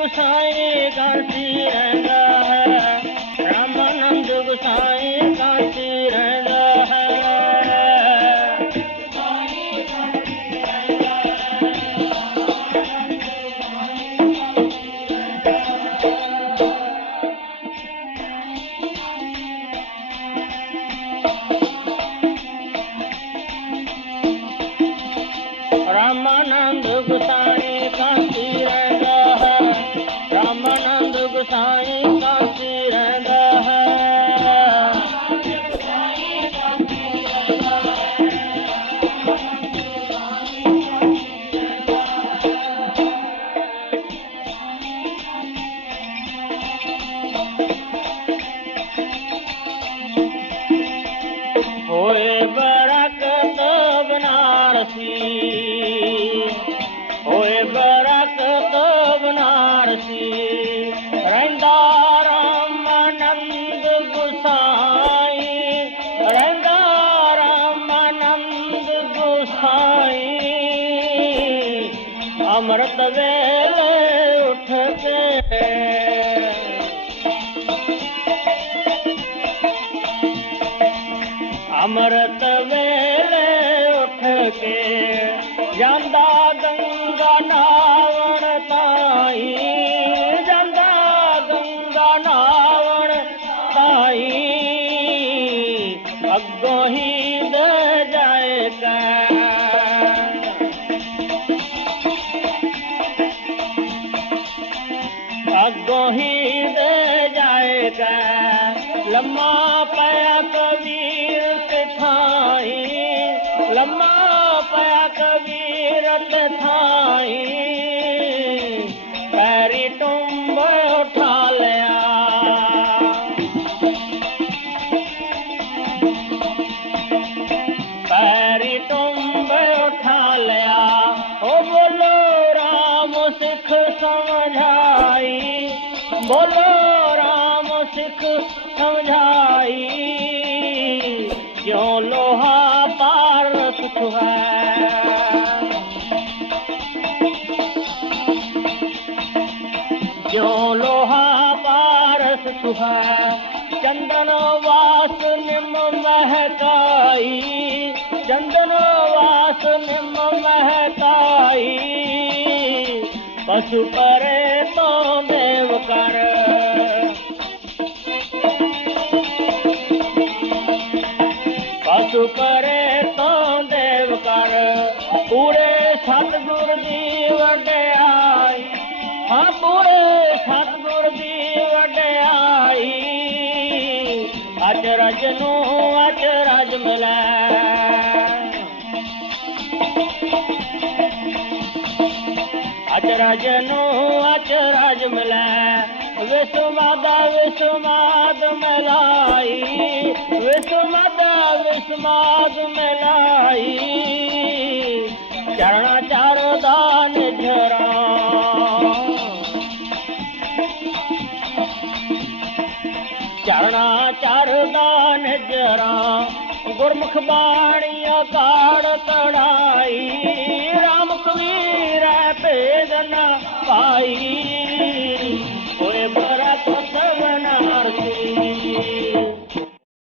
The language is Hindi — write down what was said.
गुसाए गाती ਅੰਮ੍ਰਿਤ ਵੇਲੇ ਉੱਠ ਕੇ ਅੰਮ੍ਰਿਤ ਵੇਲੇ ਉੱਠ ਕੇ ਜਾਂਦਾ ਗੰਗਾ ਨਾਵਣ ਤਾਈ ਜਾਂਦਾ ਗੰਗਾ ਨਾਵਣ ਤਾਈ लम्मा पाया कबीर ठाई लम्मा पाया कबीर ठाई पैरी तुम उठा लिया पैरी तुम उठा लिया ओ बोलो राम सिख समझाई। बोलो सिख समझाई, क्यों लोहा पार सुख है? क्यों लोहा पार सुख है? चंदन वास निम महकाई, चंदन वास निम महकाई, पशु परे ਪਰੇ ਤੋਂ ਦੇਵ ਕਰ ਪੂਰੇ ਸਤਿਗੁਰ ਦੀ ਵਡਿਆਈ ਹਾਂ ਪੂਰੇ ਸਤਿਗੁਰ ਦੀ ਵਡਿਆਈ ਅਜ ਰਜ ਨੂੰ ਅਜ ਰਜ ਮਿਲੈ ਅਚਰਜ ਨੂੰ ਅਚਰਜ ਮਿਲੈ ਵਿਸਮਾਦਾ ਵਿਸਮਾਦ ਮਿਲਾਈ इस माघ में लाई। चरणा चार दान झरा चरणा चार दान जरा। गुरमुख बाणी अकाड़ तड़ाई। राम कबीर पेदना पाई। ओए